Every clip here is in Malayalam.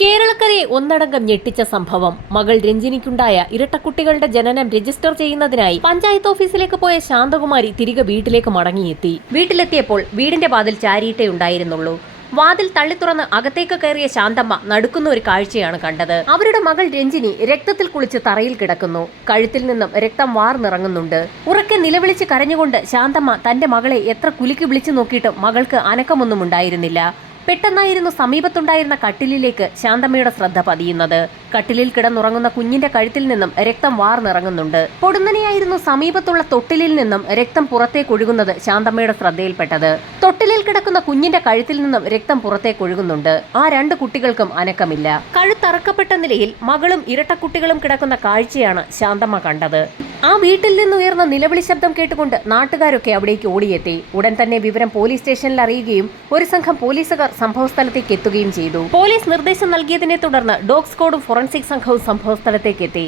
കേരളക്കരയെ ഒന്നടങ്കം ഞെട്ടിച്ച സംഭവം. മകൾ രഞ്ജിനിക്കുണ്ടായ ഇരട്ടക്കുട്ടികളുടെ ജനനം രജിസ്റ്റർ ചെയ്യുന്നതിനായി പഞ്ചായത്ത് ഓഫീസിലേക്ക് പോയ ശാന്തകുമാരി തിരികെ വീട്ടിലേക്ക് മടങ്ങിയെത്തി. വീട്ടിലെത്തിയപ്പോൾ വീടിന്റെ വാതിൽ ചാരിയിട്ടേ ഉണ്ടായിരുന്നുള്ളൂ. വാതിൽ തള്ളിത്തുറന്ന് അകത്തേക്ക് കയറിയ ശാന്തമ്മ നടുക്കുന്ന ഒരു കാഴ്ചയാണ് കണ്ടത്. അവരുടെ മകൾ രഞ്ജിനി രക്തത്തിൽ കുളിച്ച് തറയിൽ കിടക്കുന്നു. കഴുത്തിൽ നിന്നും രക്തം വാർന്നിറങ്ങുന്നുണ്ട്. ഉറക്കെ നിലവിളിച്ച് കരഞ്ഞുകൊണ്ട് ശാന്തമ്മ തന്റെ മകളെ എത്ര കുലുക്കി വിളിച്ചു നോക്കിയിട്ടും മകൾക്ക് അനക്കമൊന്നും ഉണ്ടായിരുന്നില്ല. പെട്ടെന്നായിരുന്നു സമീപത്തുണ്ടായിരുന്ന കട്ടിലിലേക്ക് ശാന്തമ്മയുടെ ശ്രദ്ധ പതിയുന്നത്. കട്ടിലിൽ കിടന്നുറങ്ങുന്ന കുഞ്ഞിന്റെ കഴുത്തിൽ നിന്നും രക്തം വാർന്നിറങ്ങുന്നുണ്ട്. പൊടുന്നനെയായിരുന്നു സമീപത്തുള്ള തൊട്ടിലിൽ നിന്നും രക്തം പുറത്തേക്കൊഴുകുന്നത് ശാന്തമ്മയുടെ ശ്രദ്ധയിൽപ്പെട്ടത്. തൊട്ടിലിൽ കിടക്കുന്ന കുഞ്ഞിന്റെ കഴുത്തിൽ നിന്നും രക്തം പുറത്തേക്കൊഴുകുന്നുണ്ട്. ആ രണ്ട് കുട്ടികൾക്കും അനക്കമില്ല. കഴുത്തറക്കപ്പെട്ട നിലയിൽ മകളും ഇരട്ടക്കുട്ടികളും കിടക്കുന്ന കാഴ്ചയാണ് ശാന്തമ്മ കണ്ടത്. ആ വീട്ടിൽ നിന്നുയർന്ന നിലവിളി ശബ്ദം കേട്ടുകൊണ്ട് നാട്ടുകാരൊക്കെ അവിടേക്ക് ഓടിയെത്തി. ഉടൻ തന്നെ വിവരം പോലീസ് സ്റ്റേഷനിൽ അറിയുകയും ഒരു സംഘം പോലീസുകാർ സംഭവസ്ഥലത്തേക്ക് എത്തുകയും ചെയ്തു. പോലീസ് നിർദ്ദേശം നൽകിയതിനെ തുടർന്ന് ഡോഗ് സ്ക്വാഡും ഫോറൻസിക് സംഘവും സംഭവസ്ഥലത്തേക്ക് എത്തി.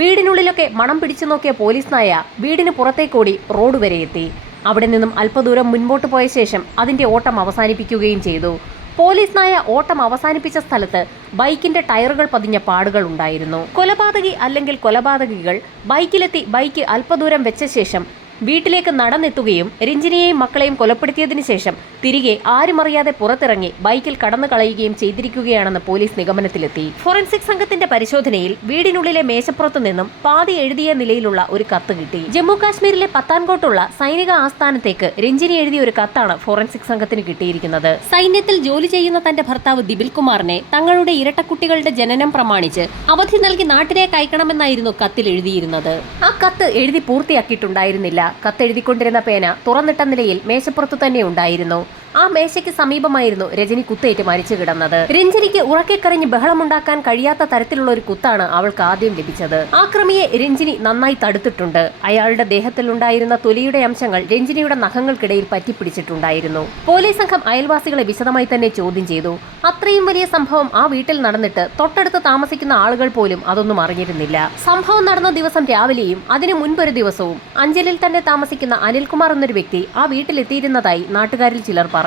വീടിനുള്ളിലൊക്കെ മണം പിടിച്ചു നോക്കിയ പോലീസ് നായ വീടിന് പുറത്തേക്കോടി റോഡ് വരെ എത്തി. അവിടെ നിന്നും അല്പദൂരം മുൻപോട്ട് പോയ ശേഷം അതിന്റെ ഓട്ടം അവസാനിപ്പിക്കുകയും ചെയ്തു. പോലീസ് നായ ഓട്ടം അവസാനിപ്പിച്ച സ്ഥലത്ത് ബൈക്കിന്റെ ടയറുകൾ പതിഞ്ഞ പാടുകൾ ഉണ്ടായിരുന്നു. കൊലപാതകി അല്ലെങ്കിൽ കൊലപാതകികൾ ബൈക്കിലെത്തി ബൈക്ക് അല്പദൂരം വെച്ച ശേഷം വീട്ടിലേക്ക് നടന്നെത്തുകയും രഞ്ജിനിയെയും മക്കളെയും കൊലപ്പെടുത്തിയതിനു ശേഷം തിരികെ ആരും അറിയാതെ പുറത്തിറങ്ങി ബൈക്കിൽ കടന്നു കളയുകയും ചെയ്തിരിക്കുകയാണെന്ന് പോലീസ് നിഗമനത്തിലെത്തി. ഫോറൻസിക് സംഘത്തിന്റെ പരിശോധനയിൽ വീടിനുള്ളിലെ മേശപ്പുറത്തു നിന്നും പാതി എഴുതിയ നിലയിലുള്ള ഒരു കത്ത് കിട്ടി. ജമ്മു കാശ്മീരിലെ പത്താൻകോട്ടുള്ള സൈനിക ആസ്ഥാനത്തേക്ക് രഞ്ജിനി എഴുതിയ ഒരു കത്താണ് ഫോറൻസിക് സംഘത്തിന് കിട്ടിയിരിക്കുന്നത്. സൈന്യത്തിൽ ജോലി ചെയ്യുന്ന തന്റെ ഭർത്താവ് ദിപിൽ കുമാറിനെ തങ്ങളുടെ ഇരട്ടക്കുട്ടികളുടെ ജനനം പ്രമാണിച്ച് അവധി നൽകി നാട്ടിലേക്ക് അയക്കണമെന്നായിരുന്നു കത്തിൽ എഴുതിയിരുന്നത്. ആ കത്ത് എഴുതി പൂർത്തിയാക്കിയിട്ടുണ്ടായിരുന്നില്ല. കത്തെഴുതിക്കൊണ്ടിരുന്ന പേന തുറന്നിട്ട നിലയിൽ മേശപ്പുറത്തു തന്നെ ഉണ്ടായിരുന്നു. ആ മേശയ്ക്ക് സമീപമായിരുന്നു രജനി കുത്തേറ്റ് മരിച്ചു കിടന്നത്. രഞ്ജിനിക്ക് ഉറക്കെ കരഞ്ഞ് ബഹളമുണ്ടാക്കാൻ കഴിയാത്ത തരത്തിലുള്ള ഒരു കുത്താണ് അവൾക്ക് ആദ്യം ലഭിച്ചത്. ആക്രമിയെ രഞ്ജിനി നന്നായി തടുത്തിട്ടുണ്ട്. അയാളുടെ ദേഹത്തിലുണ്ടായിരുന്ന തൊലിയുടെ അംശങ്ങൾ രഞ്ജിനിയുടെ നഖങ്ങൾക്കിടയിൽ പറ്റിപ്പിടിച്ചിട്ടുണ്ടായിരുന്നു. പോലീസ് സംഘം അയൽവാസികളെ വിശദമായി തന്നെ ചോദ്യം ചെയ്തു. അത്രയും വലിയ സംഭവം ആ വീട്ടിൽ നടന്നിട്ട് തൊട്ടടുത്ത് താമസിക്കുന്ന ആളുകൾ പോലും അതൊന്നും അറിഞ്ഞിരുന്നില്ല. സംഭവം നടന്ന ദിവസം രാവിലെയും അതിനു മുൻപൊരു ദിവസവും അഞ്ചലിൽ തന്നെ താമസിക്കുന്ന അനിൽകുമാർ എന്നൊരു വ്യക്തി ആ വീട്ടിലെത്തിയിരുന്നതായി നാട്ടുകാരിൽ ചിലർ പറഞ്ഞു.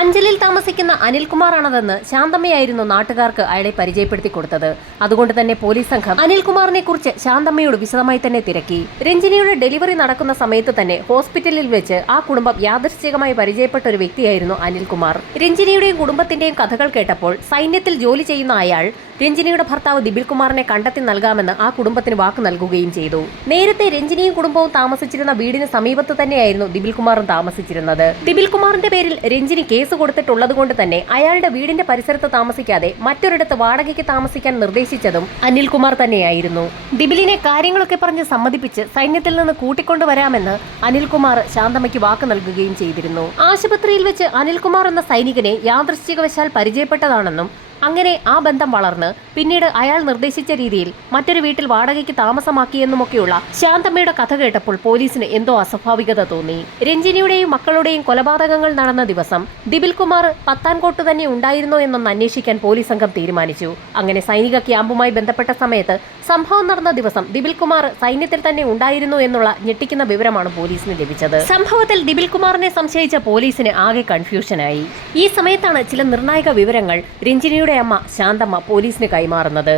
അഞ്ചലിൽ താമസിക്കുന്ന അനിൽകുമാർ ആണതെന്ന് ശാന്തമ്മയായിരുന്നു നാട്ടുകാർക്ക് അയാളെ പരിചയപ്പെടുത്തി കൊടുത്തത്. അതുകൊണ്ട് തന്നെ പോലീസ് സംഘം അനിൽകുമാറിനെ കുറിച്ച് ശാന്തമ്മയോട് വിശദമായി തന്നെ തിരക്കി. രഞ്ജിനിയുടെ ഡെലിവറി നടക്കുന്ന സമയത്ത് തന്നെ ഹോസ്പിറ്റലിൽ വെച്ച് ആ കുടുംബം യാദൃശ്ചികമായി പരിചയപ്പെട്ട ഒരു വ്യക്തിയായിരുന്നു അനിൽകുമാർ. രഞ്ജിനിയുടെയും കുടുംബത്തിന്റെയും കഥകൾ കേട്ടപ്പോൾ സൈന്യത്തിൽ ജോലി ചെയ്യുന്ന അയാൾ രഞ്ജിനിയുടെ ഭർത്താവ് ദിപിൽ കുമാറിനെ കണ്ടെത്തി നൽകാമെന്ന് ആ കുടുംബത്തിന് വാക്ക് നൽകുകയും ചെയ്തു. നേരത്തെ രഞ്ജിനിയും കുടുംബവും താമസിച്ചിരുന്ന വീടിന് സമീപത്ത് തന്നെയായിരുന്നു ദിപിൽ കുമാറും താമസിച്ചിരുന്നത്. ദിപിൽ കുമാറിന്റെ പേരിൽ രഞ്ജിനി കേസ് കൊടുത്തിട്ടുള്ളത് കൊണ്ട് തന്നെ അയാളുടെ വീടിന്റെ പരിസരത്ത് താമസിക്കാതെ മറ്റൊരിടത്ത് വാടകയ്ക്ക് താമസിക്കാൻ നിർദ്ദേശിച്ചതും അനിൽകുമാർ തന്നെയായിരുന്നു. ദിപിലിനെ കാര്യങ്ങളൊക്കെ പറഞ്ഞ് സമ്മതിപ്പിച്ച് സൈന്യത്തിൽ നിന്ന് കൂട്ടിക്കൊണ്ടുവരാമെന്ന് അനിൽകുമാർ ശാന്തമ്മയ്ക്ക് വാക്ക് നൽകുകയും ചെയ്തിരുന്നു. ആശുപത്രിയിൽ വെച്ച് അനിൽകുമാർ എന്ന സൈനികനെ യാദൃശ്ചികവശാൽ പരിചയപ്പെട്ടതാണെന്നും അങ്ങനെ ആ ബന്ധം വളർന്ന് പിന്നീട് അയാൾ നിർദ്ദേശിച്ച രീതിയിൽ മറ്റൊരു വീട്ടിൽ വാടകയ്ക്ക് താമസമാക്കിയെന്നുമൊക്കെയുള്ള ശാന്തമ്മയുടെ കഥ കേട്ടപ്പോൾ പോലീസിന് എന്തോ അസ്വാഭാവികത തോന്നി. രഞ്ജിനിയുടെയും മക്കളുടെയും കൊലപാതകങ്ങൾ നടന്ന ദിവസം ദിപിൽ കുമാർ പത്താൻകോട്ട് തന്നെ ഉണ്ടായിരുന്നോ എന്നൊന്ന് അന്വേഷിക്കാൻ പോലീസ് സംഘം തീരുമാനിച്ചു. അങ്ങനെ സൈനിക ക്യാമ്പുമായി ബന്ധപ്പെട്ട സമയത്ത് സംഭവം നടന്ന ദിവസം ദിപിൽ കുമാർ സൈന്യത്തിൽ തന്നെ ഉണ്ടായിരുന്നു എന്നുള്ള ഞെട്ടിക്കുന്ന വിവരമാണ് പോലീസിന് ലഭിച്ചത്. സംഭവത്തിൽ ദിപിൽ കുമാറിനെ സംശയിച്ച പോലീസിന് ആകെ കൺഫ്യൂഷനായി. ഈ സമയത്താണ് ചില നിർണായക വിവരങ്ങൾ രഞ്ജിനിയുടെ അമ്മ ശാന്തമ്മ പോലീസിന് കൈമാറുന്നത്.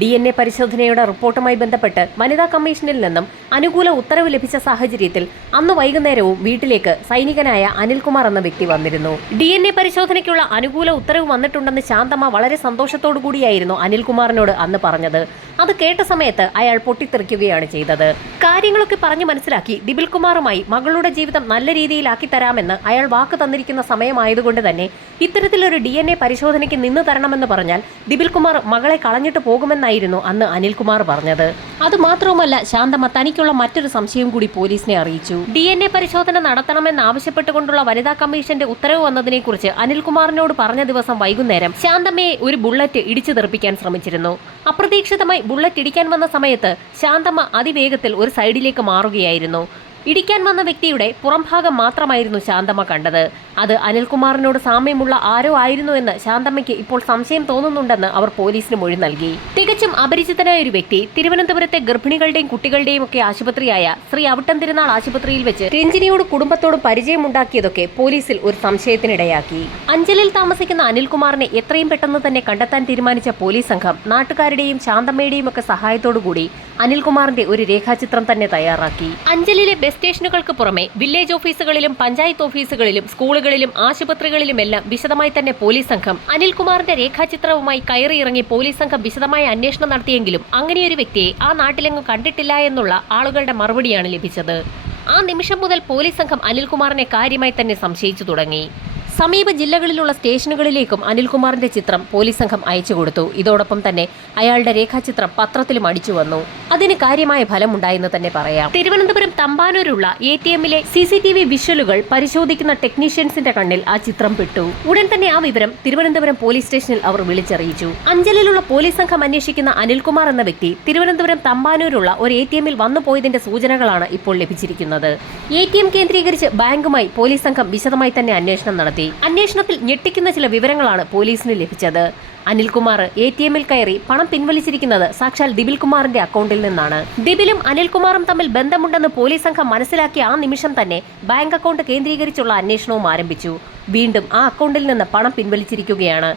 DNA പരിശോധനയുടെ റിപ്പോർട്ടുമായി ബന്ധപ്പെട്ട് വനിതാ കമ്മീഷനിൽ നിന്നും അനുകൂല ഉത്തരവ് ലഭിച്ച സാഹചര്യത്തിൽ അന്ന് വൈകുന്നേരവും വീട്ടിലേക്ക് സൈനികനായ അനിൽകുമാർ എന്ന വ്യക്തി വന്നിരുന്നു. DNA പരിശോധനയ്ക്കുള്ള അനുകൂല ഉത്തരവ് വന്നിട്ടുണ്ടെന്ന് ശാന്തമ്മ വളരെ സന്തോഷത്തോടു കൂടിയായിരുന്നു അനിൽകുമാറിനോട് അന്ന് പറഞ്ഞത്. അത് കേട്ട സമയത്ത് അയാൾ പൊട്ടിത്തെറിക്കുകയാണ് ചെയ്തത്. കാര്യങ്ങളൊക്കെ പറഞ്ഞു മനസ്സിലാക്കി ദിപിൽ കുമാറുമായി മകളുടെ ജീവിതം നല്ല രീതിയിലാക്കി തരാമെന്ന് അയാൾ വാക്ക് തന്നിരിക്കുന്ന സമയമായതുകൊണ്ട് തന്നെ ഇത്തരത്തിലൊരു DNA പരിശോധനയ്ക്ക് നിന്ന് തരണമെന്ന് പറഞ്ഞാൽ ദിപിൽ കുമാർ മകളെ കളഞ്ഞിട്ട് പോകുമെന്നായിരുന്നു അന്ന് അനിൽകുമാർ പറഞ്ഞത്. അതുമാത്രവുമല്ല, ശാന്തമ്മ തനിക്കുള്ള മറ്റൊരു സംശയം കൂടി പോലീസിനെ അറിയിച്ചു. DNA പരിശോധന നടത്തണമെന്ന് ആവശ്യപ്പെട്ടുകൊണ്ടുള്ള വനിതാ കമ്മീഷന്റെ ഉത്തരവ് വന്നതിനെക്കുറിച്ച് അനിൽകുമാറിനോട് പറഞ്ഞ ദിവസം വൈകുന്നേരം ശാന്തമ്മയെ ഒരു ബുള്ളറ്റ് ഇടിച്ചു തെറിപ്പിക്കാൻ ശ്രമിച്ചിരുന്നു. അപ്രതീക്ഷിതമായി ബുള്ളറ്റ് ഇടിക്കാൻ വന്ന സമയത്ത് ശാന്തമ്മ അതിവേഗത്തിൽ ഒരു സൈഡിലേക്ക് മാറുകയായിരുന്നു. ഇടിക്കാൻ വന്ന വ്യക്തിയുടെ പുറംഭാഗം മാത്രമായിരുന്നു ശാന്തമ്മ കണ്ടത്. അത് അനിൽകുമാറിനോട് സാമ്യമുള്ള ആരോ ആയിരുന്നു എന്ന് ശാന്തമ്മയ്ക്ക് ഇപ്പോൾ സംശയം തോന്നുന്നുണ്ടെന്ന് അവർ പോലീസിന് മൊഴി നൽകി. തികച്ചും അപരിചിതനായ ഒരു വ്യക്തി തിരുവനന്തപുരത്തെ ഗർഭിണികളുടെയും കുട്ടികളുടെയും ഒക്കെ ആശുപത്രിയായ ശ്രീ അവിട്ടം തിരുനാൾ ആശുപത്രിയിൽ വെച്ച് രഞ്ജിനിയോട് കുടുംബത്തോടും പരിചയമുണ്ടാക്കിയതൊക്കെ പോലീസിൽ ഒരു സംശയത്തിനിടയാക്കി. അഞ്ചലിൽ താമസിക്കുന്ന അനിൽകുമാറിനെ എത്രയും പെട്ടെന്ന് തന്നെ കണ്ടെത്താൻ തീരുമാനിച്ച പോലീസ് സംഘം നാട്ടുകാരുടെയും ശാന്തമ്മയുടെയും ഒക്കെ സഹായത്തോടുകൂടി അനിൽകുമാറിന്റെ ഒരു രേഖാചിത്രം തന്നെ തയ്യാറാക്കി. അഞ്ചലിലെ ബസ് സ്റ്റേഷനുകൾക്ക് പുറമെ വില്ലേജ് ഓഫീസുകളിലും പഞ്ചായത്ത് ഓഫീസുകളിലും സ്കൂളുകളിലും ആശുപത്രികളിലുമെല്ലാം വിശദമായി തന്നെ പോലീസ് സംഘം അനിൽകുമാറിന്റെ രേഖാചിത്രവുമായി കയറിയിറങ്ങി പോലീസ് സംഘം വിശദമായ അന്വേഷണം നടത്തിയെങ്കിലും അങ്ങനെയൊരു വ്യക്തിയെ ആ നാട്ടിലെങ്ങും കണ്ടിട്ടില്ല എന്നുള്ള ആളുകളുടെ മറുപടിയാണ് ലഭിച്ചത്. ആ നിമിഷം മുതൽ പോലീസ് സംഘം അനിൽകുമാറിനെ കാര്യമായി തന്നെ സംശയിച്ചു തുടങ്ങി. സമീപ ജില്ലകളിലുള്ള സ്റ്റേഷനുകളിലേക്കും അനിൽകുമാറിന്റെ ചിത്രം പോലീസ് സംഘം അയച്ചു കൊടുത്തു. ഇതോടൊപ്പം തന്നെ അയാളുടെ രേഖാചിത്രം പത്രത്തിലും അടിച്ചു വന്നു. അതിന് കാര്യമായ ഫലമുണ്ടായെന്ന് തന്നെ പറയാം. തിരുവനന്തപുരം തമ്പാനൂരുള്ള ATMലെ CCTV വിഷ്വലുകൾ പരിശോധിക്കുന്ന ടെക്നീഷ്യൻസിന്റെ കണ്ണിൽ ആ ചിത്രം പെട്ടു. ഉടൻ തന്നെ ആ വിവരം തിരുവനന്തപുരം പോലീസ് സ്റ്റേഷനിൽ അവർ വിളിച്ചറിയിച്ചു. അഞ്ചലിലുള്ള പോലീസ് സംഘം അന്വേഷിക്കുന്ന അനിൽകുമാർ എന്ന വ്യക്തി തിരുവനന്തപുരം തമ്പാനൂരുള്ള ഒരു ATMൽ വന്നുപോയതിന്റെ സൂചനകളാണ് ഇപ്പോൾ ലഭിച്ചിരിക്കുന്നത്. ATM കേന്ദ്രീകരിച്ച് ബാങ്കുമായി പോലീസ് സംഘം വിശദമായി തന്നെ അന്വേഷണം നടത്തി. അന്വേഷണത്തിൽ ഞെട്ടിക്കുന്ന ചില വിവരങ്ങളാണ് പോലീസിന് ലഭിച്ചത്. അനിൽകുമാർ ATMൽ കയറി പണം പിൻവലിച്ചിരിക്കുന്നത് സാക്ഷാൽ ദിബിൽ കുമാറിന്റെ അക്കൗണ്ടിൽ നിന്നാണ്. ദിബിലും അനിൽകുമാറും തമ്മിൽ ബന്ധമുണ്ടെന്ന് പോലീസ് സംഘം മനസ്സിലാക്കിയ ആ നിമിഷം തന്നെ ബാങ്ക് അക്കൗണ്ട് കേന്ദ്രീകരിച്ചുള്ള അന്വേഷണവും ആരംഭിച്ചു. വീണ്ടും ആ അക്കൗണ്ടിൽ നിന്ന് പണം പിൻവലിച്ചിരിക്കുകയാണ്.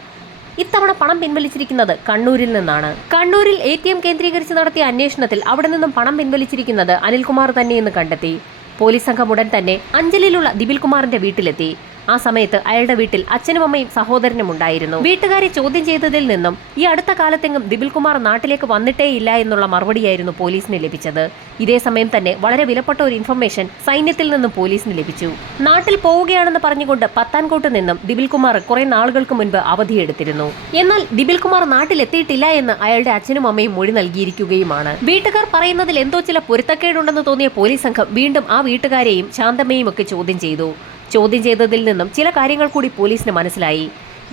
ഇത്തവണ പണം പിൻവലിച്ചിരിക്കുന്നത് കണ്ണൂരിൽ നിന്നാണ്. കണ്ണൂരിൽ ATM കേന്ദ്രീകരിച്ച് നടത്തിയ അന്വേഷണത്തിൽ അവിടെ നിന്നും പണം പിൻവലിച്ചിരിക്കുന്നത് അനിൽകുമാർ തന്നെയെന്ന് കണ്ടെത്തി. പോലീസ് സംഘം ഉടൻ തന്നെ അഞ്ചലിലുള്ള ദിബിൽ കുമാറിന്റെ വീട്ടിലെത്തി. ആ സമയത്ത് അയാളുടെ വീട്ടിൽ അച്ഛനും അമ്മയും സഹോദരനും ഉണ്ടായിരുന്നു. വീട്ടുകാരെ ചോദ്യം ചെയ്തതിൽ നിന്നും ഈ അടുത്ത കാലത്തെങ്ങും ദിബിൽ കുമാർ നാട്ടിലേക്ക് വന്നിട്ടേ ഇല്ല എന്നുള്ള മറുപടിയായിരുന്നു പോലീസിന് ലഭിച്ചത്. ഇതേ സമയം തന്നെ വളരെ വിലപ്പെട്ട ഒരു ഇൻഫർമേഷൻ സൈന്യത്തിൽ നിന്നും പോലീസിന് ലഭിച്ചു. നാട്ടിൽ പോവുകയാണെന്ന് പറഞ്ഞുകൊണ്ട് പത്താൻകോട്ട് നിന്നും ദിബിൽ കുമാർ കുറെ നാളുകൾക്ക് മുൻപ് അവധിയെടുത്തിരുന്നു. എന്നാൽ ദിബിൽ കുമാർ നാട്ടിലെത്തിയിട്ടില്ല എന്ന് അയാളുടെ അച്ഛനും അമ്മയും മൊഴി നൽകിയിരിക്കുകയുമാണ്. വീട്ടുകാർ പറയുന്നതിൽ എന്തോ ചില പൊരുത്തക്കേടുണ്ടെന്ന് തോന്നിയ പോലീസ് സംഘം വീണ്ടും ആ വീട്ടുകാരെയും ശാന്തമ്മയും ഒക്കെ ചോദ്യം ചെയ്തു. ചോദ്യം ചെയ്തതിൽ നിന്നും ചില കാര്യങ്ങൾ കൂടി പോലീസിന് മനസ്സിലായി.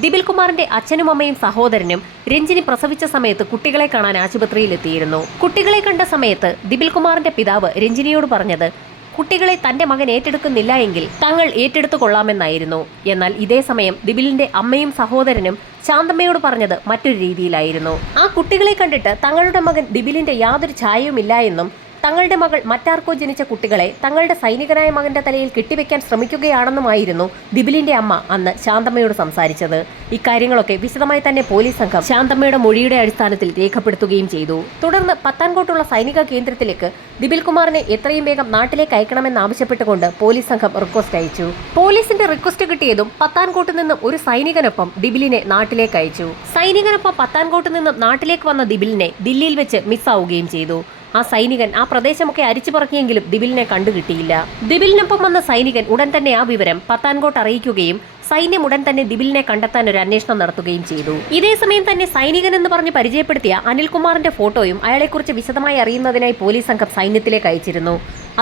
ദിബിൽ കുമാറിന്റെ അച്ഛനും അമ്മയും സഹോദരനും രഞ്ജിനി പ്രസവിച്ച സമയത്ത് കുട്ടികളെ കാണാൻ ആശുപത്രിയിലെത്തിയിരുന്നു. കുട്ടികളെ കണ്ട സമയത്ത് ദിബിൽ കുമാറിന്റെ പിതാവ് രഞ്ജിനിയോട് പറഞ്ഞത് കുട്ടികളെ തന്റെ മകൻ ഏറ്റെടുക്കുന്നില്ല എങ്കിൽ തങ്ങൾ ഏറ്റെടുത്തു കൊള്ളാമെന്നായിരുന്നു. എന്നാൽ ഇതേ സമയം ദിബിലിന്റെ അമ്മയും സഹോദരനും ശാന്തമ്മയോട് പറഞ്ഞത് മറ്റൊരു രീതിയിലായിരുന്നു. ആ കുട്ടികളെ കണ്ടിട്ട് തങ്ങളുടെ മകൻ ദിബിലിന്റെ യാതൊരു ഛായയുമില്ല എന്നും തങ്ങളുടെ മകൾ മറ്റാർക്കോ ജനിച്ച കുട്ടികളെ തങ്ങളുടെ സൈനികനായ മകന്റെ തലയിൽ കെട്ടിവെക്കാൻ ശ്രമിക്കുകയാണെന്നുമായിരുന്നു ദിബിലിന്റെ അമ്മ അന്ന് ശാന്തമ്മയോട് സംസാരിച്ചത്. ഇക്കാര്യങ്ങളൊക്കെ വിശദമായി തന്നെ പോലീസ് സംഘം ശാന്തമ്മയുടെ മൊഴിയുടെ അടിസ്ഥാനത്തിൽ രേഖപ്പെടുത്തുകയും ചെയ്തു. തുടർന്ന് പത്താൻകോട്ടുള്ള സൈനിക കേന്ദ്രത്തിലേക്ക് ദിബിൽ കുമാറിനെ എത്രയും വേഗം നാട്ടിലേക്ക് അയക്കണമെന്നാവശ്യപ്പെട്ടുകൊണ്ട് പോലീസ് സംഘം റിക്വസ്റ്റ് അയച്ചു. പോലീസിന്റെ റിക്വസ്റ്റ് കിട്ടിയതും പത്താൻകോട്ട് നിന്നും ഒരു സൈനികനൊപ്പം ദിബിലിനെ നാട്ടിലേക്ക് അയച്ചു. സൈനികനൊപ്പം പത്താൻകോട്ട് നിന്നും നാട്ടിലേക്ക് വന്ന ദിബിലിനെ ദില്ലിയിൽ വെച്ച് മിസ്സാവുകയും ചെയ്തു. ആ സൈനികൻ ആ പ്രദേശമൊക്കെ അരിച്ചു പറക്കിയെങ്കിലും ദിബിലിനെ കണ്ടുകിട്ടിയില്ല. ദിബിലിനൊപ്പം വന്ന സൈനികൻ ഉടൻ തന്നെ ആ വിവരം പത്താൻകോട്ട് അറിയിക്കുകയും സൈന്യം ഉടൻ തന്നെ ദിബിലിനെ കണ്ടെത്താൻ ഒരു അന്വേഷണം നടത്തുകയും ചെയ്തു. ഇതേ സമയം തന്നെ സൈനികൻ എന്ന് പറഞ്ഞ് പരിചയപ്പെടുത്തിയ അനിൽകുമാറിന്റെ ഫോട്ടോയും അയാളെക്കുറിച്ച് വിശദമായി അറിയുന്നതിനായി പോലീസ് സംഘം സൈന്യത്തിലേക്ക് അയച്ചിരുന്നു.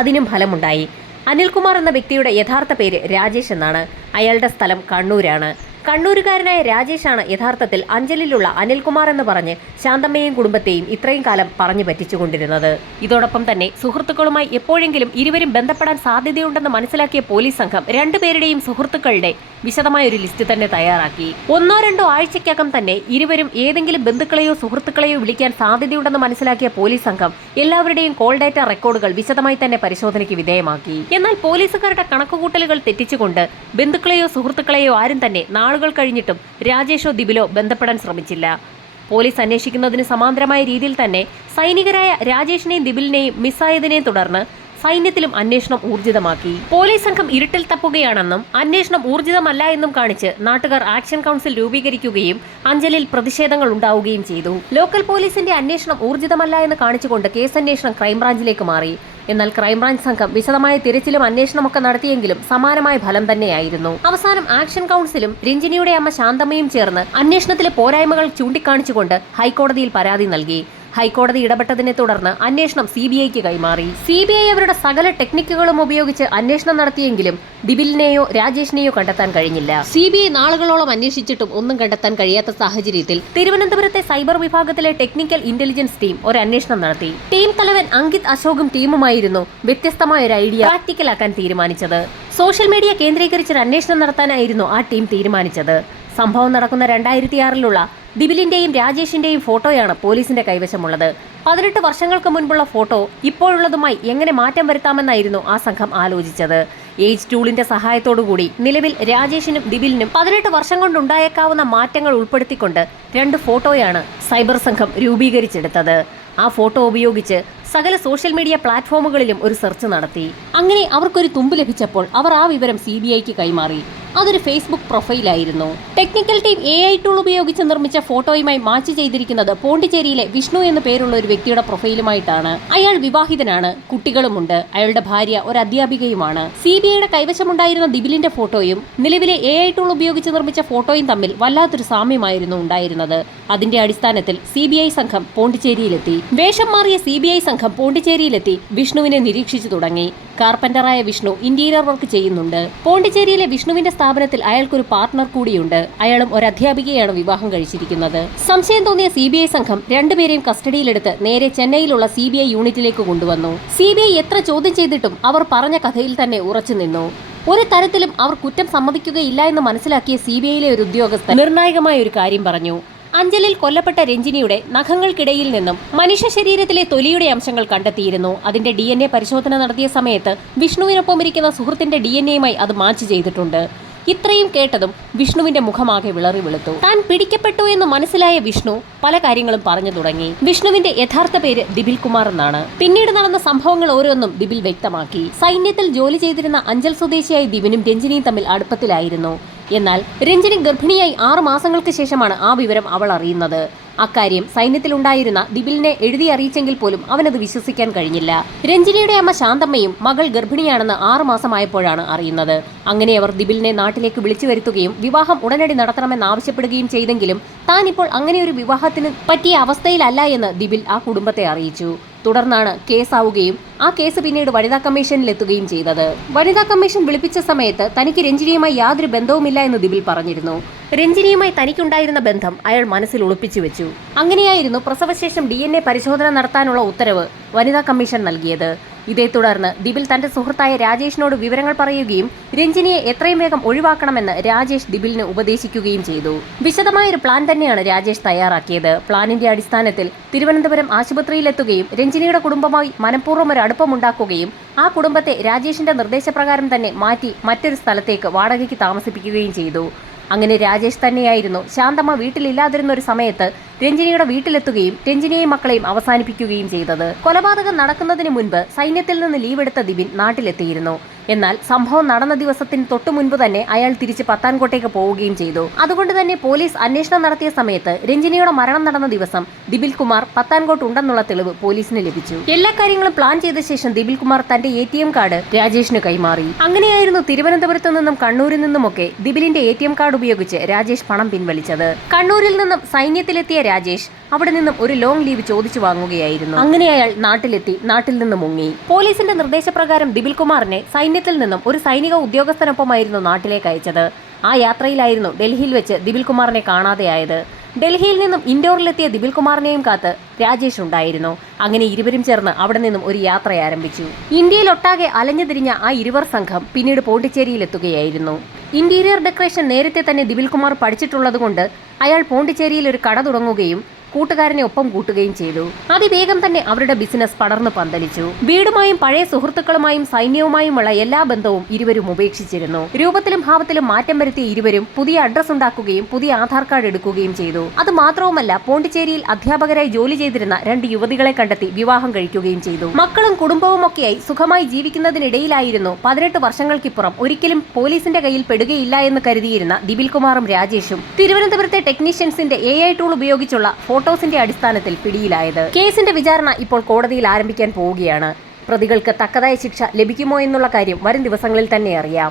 അതിനും ഫലമുണ്ടായി. അനിൽകുമാർ എന്ന വ്യക്തിയുടെ യഥാർത്ഥ പേര് രാജേഷ് എന്നാണ്. അയാളുടെ സ്ഥലം കണ്ണൂരാണ്. കണ്ണൂരുകാരനായ രാജേഷാണ് യഥാർത്ഥത്തിൽ അഞ്ചലിലുള്ള അനിൽകുമാർ എന്ന് പറഞ്ഞ് ശാന്തമ്മയെയും കുടുംബത്തെയും ഇത്രയും കാലം പറഞ്ഞു പറ്റിച്ചുകൊണ്ടിരുന്നത്. ഇതോടൊപ്പം തന്നെ സുഹൃത്തുക്കളുമായി എപ്പോഴെങ്കിലും ഇരുവരും ബന്ധപ്പെടാൻ സാധ്യതയുണ്ടെന്ന് മനസ്സിലാക്കിയ പോലീസ് സംഘം രണ്ടുപേരുടെയും സുഹൃത്തുക്കളുടെ വിശദമായ ഒരു ലിസ്റ്റ് തന്നെ തയ്യാറാക്കി. 1-2 ആഴ്ചയ്ക്കകം തന്നെ ഇരുവരും ഏതെങ്കിലും ബന്ധുക്കളെയോ സുഹൃത്തുക്കളെയോ വിളിക്കാൻ സാധ്യതയുണ്ടെന്ന് മനസ്സിലാക്കിയ പോലീസ് സംഘം എല്ലാവരുടെയും കോൾ ഡാറ്റ റെക്കോർഡുകൾ വിശദമായി തന്നെ പരിശോധനയ്ക്ക് വിധേയമാക്കി. എന്നാൽ പോലീസുകാരുടെ കണക്കുകൂട്ടലുകൾ തെറ്റിച്ചുകൊണ്ട് ബന്ധുക്കളെയോ സുഹൃത്തുക്കളെയോ ആരും തന്നെ നാളുകൾ കഴിഞ്ഞിട്ടും രാജേഷോ ദിബിലോ ബന്ധപ്പെടാൻ ശ്രമിച്ചില്ല. പോലീസ് അന്വേഷിക്കുന്നതിന് സമാന്തരമായ രീതിയിൽ തന്നെ സൈനികരായ രാജേഷിനെയും ദിബിലിനെയും മിസ്സായതിനെ തുടർന്ന് സൈന്യത്തിലും അന്വേഷണം ഊർജിതമാക്കി. പോലീസ് സംഘം ഇരുട്ടിൽ തപ്പുകയാണെന്നും അന്വേഷണം ഊർജിതമല്ല എന്നും കാണിച്ച് നാട്ടുകാർ ആക്ഷൻ കൗൺസിൽ രൂപീകരിക്കുകയും അഞ്ചലിൽ പ്രതിഷേധങ്ങൾ ഉണ്ടാവുകയും ചെയ്തു. ലോക്കൽ പോലീസിന്റെ അന്വേഷണം ഊർജിതമല്ല എന്ന് കാണിച്ചുകൊണ്ട് കേസന്വേഷണം ക്രൈംബ്രാഞ്ചിലേക്ക് മാറി. എന്നാൽ ക്രൈംബ്രാഞ്ച് സംഘം വിശദമായ തിരച്ചിലും അന്വേഷണമൊക്കെ നടത്തിയെങ്കിലും സമാനമായ ഫലം തന്നെയായിരുന്നു. അവസാനം ആക്ഷൻ കൗൺസിലും രഞ്ജിനിയുടെ അമ്മ ശാന്തമ്മയും ചേർന്ന് അന്വേഷണത്തിലെ പോരായ്മകൾ ചൂണ്ടിക്കാണിച്ചുകൊണ്ട് ഹൈക്കോടതിയിൽ പരാതി നൽകി. ഹൈക്കോടതി ഇടപെട്ടതിനെ തുടർന്ന് അന്വേഷണം CBIക്ക് കൈമാറി. CBI അവരുടെ സകല ടെക്നിക്കുകളും ഉപയോഗിച്ച് അന്വേഷണം നടത്തിയെങ്കിലും ദിബിലിനെയോ രാജേഷിനെയോ കണ്ടെത്താൻ കഴിഞ്ഞില്ല. CBI നാളുകളോളം അന്വേഷിച്ചിട്ടും ഒന്നും കണ്ടെത്താൻ കഴിയാത്ത സാഹചര്യത്തിൽ തിരുവനന്തപുരത്തെ സൈബർ വിഭാഗത്തിലെ ടെക്നിക്കൽ ഇന്റലിജൻസ് ടീം ഒരു അന്വേഷണം നടത്തി. ടീം തലവൻ അങ്കിത് അശോകും ടീമുമായിരുന്നു വ്യത്യസ്തമായ ഒരു ഐഡിയ പ്രാക്ടിക്കലാക്കാൻ തീരുമാനിച്ചത്. സോഷ്യൽ മീഡിയ കേന്ദ്രീകരിച്ചൊരു അന്വേഷണം നടത്താനായിരുന്നു ആ ടീം തീരുമാനിച്ചത്. സംഭവം നടക്കുന്ന 2006 ദിബിലിന്റെയും രാജേഷിന്റെയും ഫോട്ടോയാണ് പോലീസിന്റെ കൈവശമുള്ളത്. 18 വർഷങ്ങൾക്ക് മുൻപുള്ള ഫോട്ടോ ഇപ്പോഴുള്ളതുമായി എങ്ങനെ മാറ്റം വരുത്താമെന്നായിരുന്നു ആ സംഘം ആലോചിച്ചത്. ഏജ് ടൂളിന്റെ സഹായത്തോടുകൂടി നിലവിൽ രാജേഷിനും ദിബിലിനും 18 വർഷം കൊണ്ടുണ്ടായേക്കാവുന്ന മാറ്റങ്ങൾ ഉൾപ്പെടുത്തിക്കൊണ്ട് 2 ഫോട്ടോയാണ് സൈബർ സംഘം രൂപീകരിച്ചെടുത്തത്. ആ ഫോട്ടോ ഉപയോഗിച്ച് സകല സോഷ്യൽ മീഡിയ പ്ലാറ്റ്ഫോമുകളിലും ഒരു സെർച്ച് നടത്തി. അങ്ങനെ അവർക്കൊരു തുമ്പ് ലഭിച്ചപ്പോൾ അവർ ആ വിവരം CBIക്ക് കൈമാറി. അതൊരു ഫേസ്ബുക്ക് പ്രൊഫൈലായിരുന്നു. ടെക്നിക്കൽ ടീം AI ടൂൾ ഉപയോഗിച്ച് നിർമ്മിച്ച ഫോട്ടോയുമായി മാച്ച് ചെയ്തിരിക്കുന്നത് പോണ്ടിച്ചേരിയിലെ വിഷ്ണു എന്നു പേരുള്ള ഒരു വ്യക്തിയുടെ പ്രൊഫൈലുമായിട്ടാണ്. അയാൾ വിവാഹിതനാണ്, കുട്ടികളുമുണ്ട്. അയാളുടെ ഭാര്യ ഒരു അധ്യാപികയുമാണ്. CBIയുടെ കൈവശമുണ്ടായിരുന്ന ദിബിലിന്റെ ഫോട്ടോയും നിലവിലെ AI ടൂൾ ഉപയോഗിച്ച് നിർമ്മിച്ച ഫോട്ടോയും തമ്മിൽ വല്ലാത്തൊരു സാമ്യമായിരുന്നു ഉണ്ടായിരുന്നത്. അതിന്റെ അടിസ്ഥാനത്തിൽ CBI സംഘം പോണ്ടിച്ചേരിയിലെത്തി. വേഷം മാറിയ CBI സംഘം പോണ്ടിച്ചേരിയിലെത്തി വിഷ്ണുവിനെ നിരീക്ഷിച്ചു തുടങ്ങി. കാർപ്പന്ററായ വിഷ്ണു ഇന്റീരിയർ വർക്ക് ചെയ്യുന്നുണ്ട്. പോണ്ടിച്ചേരിയിലെ വിഷ്ണുവിന്റെ സ്ഥാപനത്തിൽ അയാൾക്കൊരു പാർട്ട്ണർ കൂടിയുണ്ട്. അയാളും ഒരു അധ്യാപികയാണ് വിവാഹം കഴിച്ചിരിക്കുന്നത്. സംശയം തോന്നിയ CBI സംഘം രണ്ടുപേരെയും കസ്റ്റഡിയിലെടുത്ത് നേരെ ചെന്നൈയിലുള്ള CBI യൂണിറ്റിലേക്ക് കൊണ്ടുവന്നു. CBI എത്ര ചോദ്യം ചെയ്തിട്ടും അവർ പറഞ്ഞ കഥയിൽ തന്നെ ഉറച്ചു നിന്നു. ഒരു തരത്തിലും അവർ കുറ്റം സമ്മതിക്കുകയില്ല എന്ന് മനസ്സിലാക്കിയ CBIയിലെ ഒരു ഉദ്യോഗസ്ഥൻ നിർണായകമായ ഒരു കാര്യം പറഞ്ഞു. അഞ്ചലിൽ കൊല്ലപ്പെട്ട രഞ്ജിനിയുടെ നഖങ്ങൾക്കിടയിൽ നിന്നും മനുഷ്യ ശരീരത്തിലെ തൊലിയുടെ അംശങ്ങൾ കണ്ടെത്തിയിരുന്നു. അതിന്റെ DNA പരിശോധന നടത്തിയ സമയത്ത് വിഷ്ണുവിനൊപ്പം ഇരിക്കുന്ന സുഹൃത്തിന്റെ DNAയുമായി അത് മാച്ച് ചെയ്തിട്ടുണ്ട്. ഇത്രയും കേട്ടതും വിഷ്ണുവിന്റെ മുഖമാകെ വിളറി വെളുത്തു. താൻ പിടിക്കപ്പെട്ടു എന്ന് മനസ്സിലായ വിഷ്ണു പല കാര്യങ്ങളും പറഞ്ഞു തുടങ്ങി. വിഷ്ണുവിന്റെ യഥാർത്ഥ പേര് ദിബിൽ കുമാർ എന്നാണ്. പിന്നീട് നടന്ന സംഭവങ്ങൾ ഓരോന്നും ദിബിൽ വ്യക്തമാക്കി. സൈന്യത്തിൽ ജോലി ചെയ്തിരുന്ന അഞ്ചൽ സ്വദേശിയായ ദിബിനും രഞ്ജിനിയും തമ്മിൽ അടുപ്പത്തിലായിരുന്നു. എന്നാൽ രഞ്ജിനി ഗർഭിണിയായി 6 മാസങ്ങൾക്ക് ശേഷമാണ് ആ വിവരം അവൾ അറിയുന്നത്. അക്കാര്യം സൈന്യത്തിലുണ്ടായിരുന്ന ദിബിലിനെ എഴുതി അറിയിച്ചെങ്കിൽ പോലും അവനത് വിശ്വസിക്കാൻ കഴിഞ്ഞില്ല. രഞ്ജിനിയുടെ അമ്മ ശാന്തമ്മയും മകൾ ഗർഭിണിയാണെന്ന് 6 മാസമായപ്പോഴാണ് അറിയുന്നത്. അങ്ങനെ അവർ ദിബിലിനെ നാട്ടിലേക്ക് വിളിച്ചു വരുത്തുകയും വിവാഹം ഉടനടി നടത്തണമെന്ന് ആവശ്യപ്പെടുകയും ചെയ്തെങ്കിലും താൻ ഇപ്പോൾ അങ്ങനെയൊരു വിവാഹത്തിന് പറ്റിയ അവസ്ഥയിലല്ല എന്ന് ദിബിൽ ആ കുടുംബത്തെ അറിയിച്ചു. തുടർന്നാണ് കേസാവുകയും ആ കേസ് പിന്നീട് വനിതാ കമ്മീഷനിലെത്തുകയും ചെയ്തത്. വനിതാ കമ്മീഷൻ വിളിപ്പിച്ച സമയത്ത് തനിക്ക് രഞ്ജിനിയുമായി യാതൊരു ബന്ധവുമില്ല എന്ന് ദിബിൽ പറഞ്ഞിരുന്നു. രഞ്ജിനിയുമായി തനിക്കുണ്ടായിരുന്ന ബന്ധം അയാൾ മനസ്സിൽ ഒളിപ്പിച്ചു വെച്ചു. അങ്ങനെയായിരുന്നു പ്രസവശേഷം DNA പരിശോധന നടത്താനുള്ള ഉത്തരവ് വനിതാ കമ്മീഷൻ നൽകിയത്. ഇതേ തുടർന്ന് ദിബിൽ തന്റെ സുഹൃത്തായ രാജേഷിനോട് വിവരങ്ങൾ പറയുകയും രഞ്ജിനിയെ എത്രയും വേഗം ഒഴിവാക്കണമെന്ന് രാജേഷ് ദിബിലിന് ഉപദേശിക്കുകയും ചെയ്തു. വിശദമായൊരു പ്ലാൻ തന്നെയാണ് രാജേഷ് തയ്യാറാക്കിയത്. പ്ലാനിന്റെ അടിസ്ഥാനത്തിൽ തിരുവനന്തപുരം ആശുപത്രിയിലെത്തുകയും രഞ്ജിനിയുടെ കുടുംബമായി മനഃപൂർവ്വം ഒരു അടുപ്പമുണ്ടാക്കുകയും ആ കുടുംബത്തെ രാജേഷിന്റെ നിർദ്ദേശപ്രകാരം തന്നെ മാറ്റി മറ്റൊരു സ്ഥലത്തേക്ക് വാടകയ്ക്ക് താമസിപ്പിക്കുകയും ചെയ്തു. അങ്ങനെ രാജേഷ് തന്നെയായിരുന്നു ശാന്തമ്മ വീട്ടിലില്ലാതിരുന്ന ഒരു സമയത്ത് രഞ്ജിനിയുടെ വീട്ടിലെത്തുകയും രഞ്ജിനിയെയും മക്കളെയും അവസാനിപ്പിക്കുകയും ചെയ്തത്. കൊലപാതകം നടക്കുന്നതിന് മുൻപ് സൈന്യത്തിൽ നിന്ന് ലീവ് എടുത്ത ദിബിൻ നാട്ടിലെത്തിയിരുന്നു. എന്നാൽ സംഭവം നടന്ന ദിവസത്തിന് തൊട്ടു മുൻപ് തന്നെ അയാൾ തിരിച്ച് പത്താൻകോട്ടേക്ക് പോവുകയും ചെയ്തു. അതുകൊണ്ട് തന്നെ പോലീസ് അന്വേഷണം നടത്തിയ സമയത്ത് രഞ്ജിനിയുടെ മരണം നടന്ന ദിവസം ദിബിൽ കുമാർ പത്താൻകോട്ട് ഉണ്ടെന്നുള്ള തെളിവ് പോലീസിന് ലഭിച്ചു. എല്ലാ കാര്യങ്ങളും പ്ലാൻ ചെയ്ത ശേഷം ദിബിൽ കുമാർ തന്റെ ATM കാർഡ് രാജേഷിന് കൈമാറി. അങ്ങനെയായിരുന്നു തിരുവനന്തപുരത്ത് നിന്നും കണ്ണൂരിൽ നിന്നുമൊക്കെ ദിബിലിന്റെ ATM കാർഡ് ഉപയോഗിച്ച് രാജേഷ് പണം പിൻവലിച്ചത്. കണ്ണൂരിൽ നിന്നും സൈന്യത്തിലെത്തിയ രാജേഷ് അവിടെ നിന്നും ഒരു ലോങ് ലീവ് ചോദിച്ചു വാങ്ങുകയായിരുന്നു. അങ്ങനെ അയാൾ നാട്ടിലെത്തി നാട്ടിൽ നിന്ന് മുങ്ങി. പോലീസിന്റെ നിർദ്ദേശപ്രകാരം ദിബിൽ കുമാറിനെ സൈന്യത്തിൽ നിന്നും ഒരു സൈനിക ഉദ്യോഗസ്ഥനൊപ്പമായിരുന്നു നാട്ടിലേക്ക് അയച്ചത്. ആ യാത്രയിലായിരുന്നു ഡൽഹിയിൽ വെച്ച് ദിബിൽ കുമാറിനെ കാണാതെയായത്. ഡൽഹിയിൽ നിന്നും ഇൻഡോറിലെത്തിയ ദിബിൽ കുമാറിനെയും കാത്ത് രാജേഷ് ഉണ്ടായിരുന്നു. അങ്ങനെ ഇരുവരും ചേർന്ന് അവിടെ നിന്നും ഒരു യാത്ര ആരംഭിച്ചു. ഇന്ത്യയിലൊട്ടാകെ അലഞ്ഞു തിരിഞ്ഞ ആ ഇരുവർ സംഘം പിന്നീട് പോണ്ടിച്ചേരിയിലെത്തുകയായിരുന്നു. ഇന്റീരിയർ ഡെക്കറേഷൻ നേരത്തെ തന്നെ ദിബിൽ കുമാർ പഠിച്ചിട്ടുള്ളതുകൊണ്ട് അയാൾ പോണ്ടിച്ചേരിയിൽ ഒരു കട തുടങ്ങുകയും കൂട്ടുകാരനെ ഒപ്പം കൂട്ടുകയും ചെയ്തു. അതിവേഗം തന്നെ അവരുടെ ബിസിനസ് പടർന്നു പന്തലിച്ചു. വീടുമായും പഴയ സുഹൃത്തുക്കളുമായും സൈന്യവുമായുമുള്ള എല്ലാ ബന്ധവും ഇരുവരും ഉപേക്ഷിച്ചിരുന്നു. രൂപത്തിലും ഭാവത്തിലും മാറ്റം വരുത്തിയ ഇരുവരും പുതിയ അഡ്രസ് ഉണ്ടാക്കുകയും പുതിയ ആധാർ കാർഡ് എടുക്കുകയും ചെയ്തു. അത് മാത്രവുമല്ല, പോണ്ടിച്ചേരിയിൽ അധ്യാപകരായി ജോലി ചെയ്തിരുന്ന 2 യുവതികളെ കണ്ടെത്തി വിവാഹം കഴിക്കുകയും ചെയ്തു. മക്കളും കുടുംബവും ഒക്കെയായി സുഖമായി ജീവിക്കുന്നതിനിടയിലായിരുന്നു 18 വർഷങ്ങൾക്കിപ്പുറം ഒരിക്കലും പോലീസിന്റെ കയ്യിൽ പെടുകയില്ല എന്ന് കരുതിയിരുന്ന ദിബിൽ കുമാറും രാജേഷും തിരുവനന്തപുരത്തെ ടെക്നീഷ്യൻസിന്റെ AI ടൂൾ ഉപയോഗിച്ചുള്ള ഫോട്ടോസിന്റെ അടിസ്ഥാനത്തിൽ പിടിയിലായത്. കേസിന്റെ വിചാരണ ഇപ്പോൾ കോടതിയിൽ ആരംഭിക്കാൻ പോവുകയാണ്. പ്രതികൾക്ക് തക്കതായ ശിക്ഷ ലഭിക്കുമോ എന്നുള്ള കാര്യം വരും ദിവസങ്ങളിൽ തന്നെ അറിയാം.